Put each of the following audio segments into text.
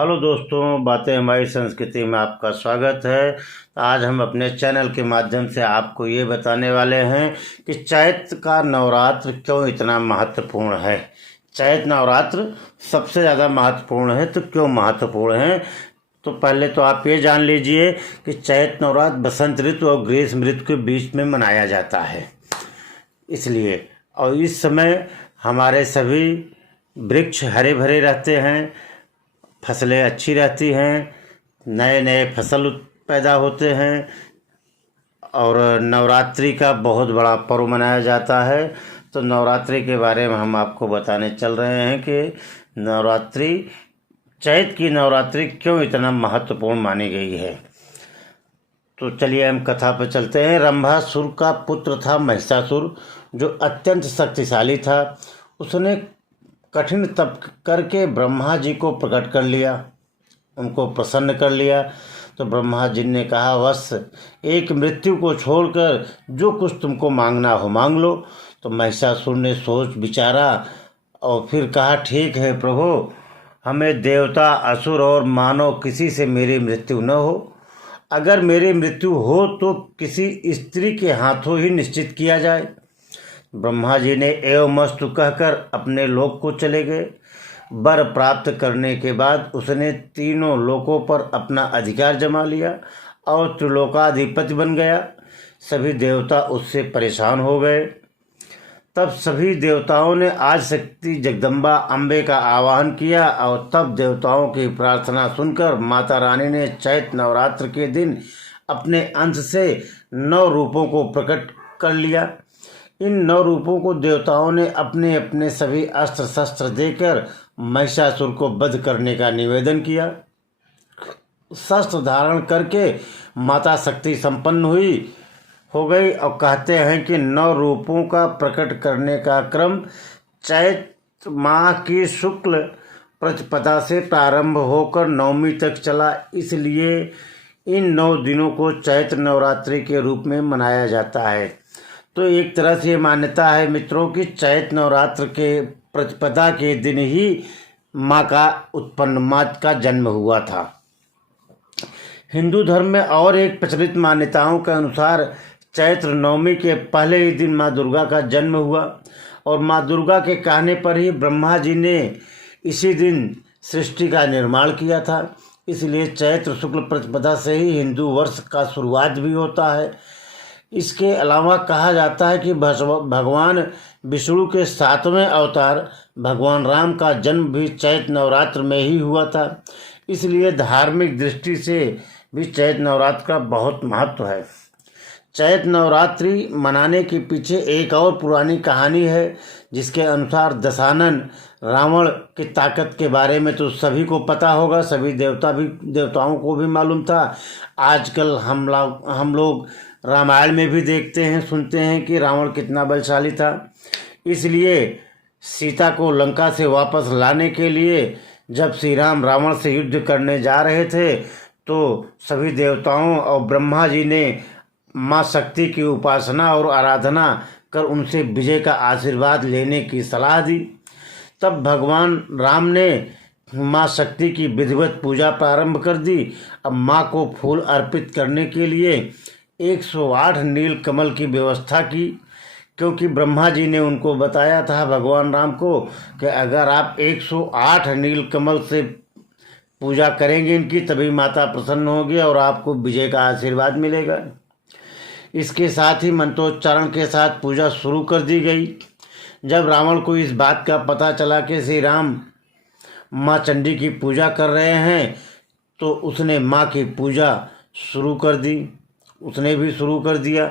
Hello दोस्तों, बातें हमारी संस्कृति में आपका स्वागत है। आज हम अपने चैनल के माध्यम से आपको ये बताने वाले हैं कि चैत्र का नवरात्र क्यों इतना महत्वपूर्ण है। चैत्र नवरात्र सबसे ज़्यादा महत्वपूर्ण है, तो क्यों महत्वपूर्ण है? तो पहले तो आप ये जान लीजिए कि चैत्र नवरात्र बसंत ऋतु और ग्रीष्म ऋतु के बीच में मनाया जाता है, इसलिए। और इस समय हमारे सभी वृक्ष हरे भरे रहते हैं, फसलें अच्छी रहती हैं, नए नए फसल पैदा होते हैं और नवरात्रि का बहुत बड़ा पर्व मनाया जाता है। तो नवरात्रि के बारे में हम आपको बताने चल रहे हैं कि चैत्र की नवरात्रि क्यों इतना महत्वपूर्ण मानी गई है। तो चलिए हम कथा पर चलते हैं। रंभासुर का पुत्र था महिषासुर, जो अत्यंत शक्तिशाली था। उसने कठिन तप करके ब्रह्मा जी को प्रकट कर लिया, उनको प्रसन्न कर लिया। तो ब्रह्मा जी ने कहा, वश एक मृत्यु को छोड़कर जो कुछ तुमको मांगना हो मांग लो। तो महिषासुर ने सोच विचारा और फिर कहा, ठीक है प्रभु, हमें देवता, असुर और मानव किसी से मेरी मृत्यु न हो। अगर मेरी मृत्यु हो तो किसी स्त्री के हाथों ही निश्चित किया जाए। ब्रह्मा जी ने एवमस्तु कहकर अपने लोक को चले गए। वर प्राप्त करने के बाद उसने तीनों लोकों पर अपना अधिकार जमा लिया और त्रिलोकाधिपति बन गया। सभी देवता उससे परेशान हो गए। तब सभी देवताओं ने आज शक्ति जगदम्बा अम्बे का आवाहन किया और तब देवताओं की प्रार्थना सुनकर माता रानी ने चैत्र नवरात्र के दिन अपने अंश से 9 रूपों को प्रकट कर लिया। इन 9 रूपों को देवताओं ने अपने अपने सभी अस्त्र शस्त्र देकर महिषासुर को वध करने का निवेदन किया। शस्त्र धारण करके माता शक्ति संपन्न हो गई और कहते हैं कि 9 रूपों का प्रकट करने का क्रम चैत्र माह की शुक्ल प्रतिपदा से प्रारंभ होकर नवमी तक चला। इसलिए इन 9 दिनों को चैत्र नवरात्रि के रूप में मनाया जाता है। तो एक तरह से मान्यता है मित्रों कि चैत्र नवरात्र के प्रतिपदा के दिन ही माँ का जन्म हुआ था। हिंदू धर्म में और एक प्रचलित मान्यताओं के अनुसार चैत्र नवमी के पहले ही दिन माँ दुर्गा का जन्म हुआ और माँ दुर्गा के कहने पर ही ब्रह्मा जी ने इसी दिन सृष्टि का निर्माण किया था। इसलिए चैत्र शुक्ल प्रतिपदा से ही हिंदू वर्ष का शुरुआत भी होता है। इसके अलावा कहा जाता है कि भगवान विष्णु के 7वें अवतार भगवान राम का जन्म भी चैत्र नवरात्र में ही हुआ था। इसलिए धार्मिक दृष्टि से भी चैत्र नवरात्र का बहुत महत्व है। चैत्र नवरात्रि मनाने के पीछे एक और पुरानी कहानी है, जिसके अनुसार दशानन रावण की ताकत के बारे में तो सभी को पता होगा, सभी देवताओं को भी मालूम था। आजकल हम लोग रामायण में भी देखते हैं, सुनते हैं कि रावण कितना बलशाली था। इसलिए सीता को लंका से वापस लाने के लिए जब श्री राम रावण से युद्ध करने जा रहे थे, तो सभी देवताओं और ब्रह्मा जी ने माँ शक्ति की उपासना और आराधना कर उनसे विजय का आशीर्वाद लेने की सलाह दी। तब भगवान राम ने माँ शक्ति की विधिवत पूजा प्रारंभ कर दी। अब माँ को फूल अर्पित करने के लिए 108 नील कमल की व्यवस्था की, क्योंकि ब्रह्मा जी ने उनको बताया था भगवान राम को कि अगर आप 108 नील कमल से पूजा करेंगे इनकी, तभी माता प्रसन्न होगी और आपको विजय का आशीर्वाद मिलेगा। इसके साथ ही मंत्रोच्चारण के साथ पूजा शुरू कर दी गई। जब रावण को इस बात का पता चला कि श्री राम माँ चंडी की पूजा कर रहे हैं, तो उसने माँ की पूजा शुरू कर दी। उसने भी शुरू कर दिया।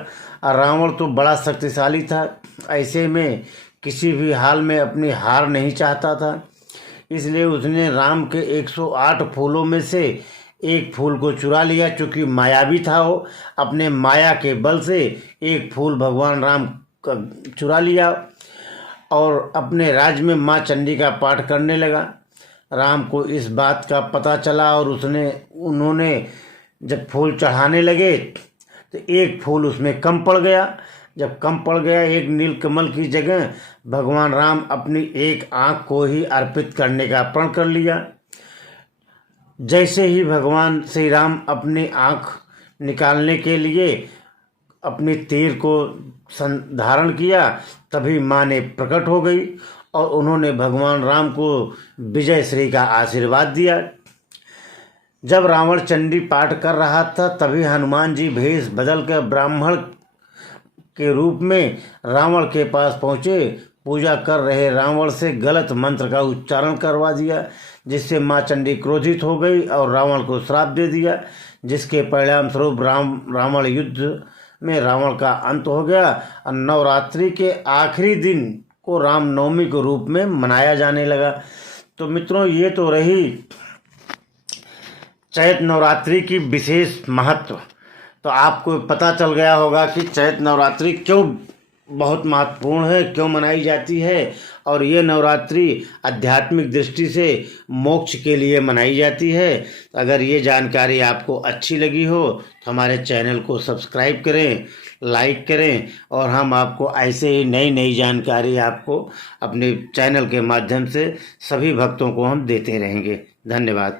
और रावण तो बड़ा शक्तिशाली था, ऐसे में किसी भी हाल में अपनी हार नहीं चाहता था। इसलिए उसने राम के 108 फूलों में से एक फूल को चुरा लिया। चूँकि मायावी था वो, अपने माया के बल से एक फूल भगवान राम का चुरा लिया और अपने राज्य में माँ चंडी का पाठ करने लगा। राम को इस बात का पता चला और उन्होंने जब फूल चढ़ाने लगे तो एक फूल उसमें कम पड़ गया। जब कम पड़ गया एक नीलकमल की जगह, भगवान राम अपनी एक आँख को ही अर्पित करने का प्रण कर लिया। जैसे ही भगवान श्री राम अपनी आँख निकालने के लिए अपनी तीर को धारण किया, तभी माँ ने प्रकट हो गई और उन्होंने भगवान राम को विजय श्री का आशीर्वाद दिया। जब रावण चंडी पाठ कर रहा था, तभी हनुमान जी भेष बदलकर ब्राह्मण के रूप में रावण के पास पहुँचे। पूजा कर रहे रावण से गलत मंत्र का उच्चारण करवा दिया, जिससे माँ चंडी क्रोधित हो गई और रावण को श्राप दे दिया, जिसके परिणाम स्वरूप रावण युद्ध में रावण का अंत हो गया। और नवरात्रि के आखिरी दिन को रामनवमी के रूप में मनाया जाने लगा। तो मित्रों, ये तो रही चैत नवरात्रि की विशेष महत्व। तो आपको पता चल गया होगा कि चैत नवरात्रि क्यों बहुत महत्वपूर्ण है, क्यों मनाई जाती है, और ये नवरात्रि आध्यात्मिक दृष्टि से मोक्ष के लिए मनाई जाती है। अगर ये जानकारी आपको अच्छी लगी हो तो हमारे चैनल को सब्सक्राइब करें, लाइक करें, और हम आपको ऐसे ही नई नई जानकारी आपको अपने चैनल के माध्यम से सभी भक्तों को हम देते रहेंगे। धन्यवाद।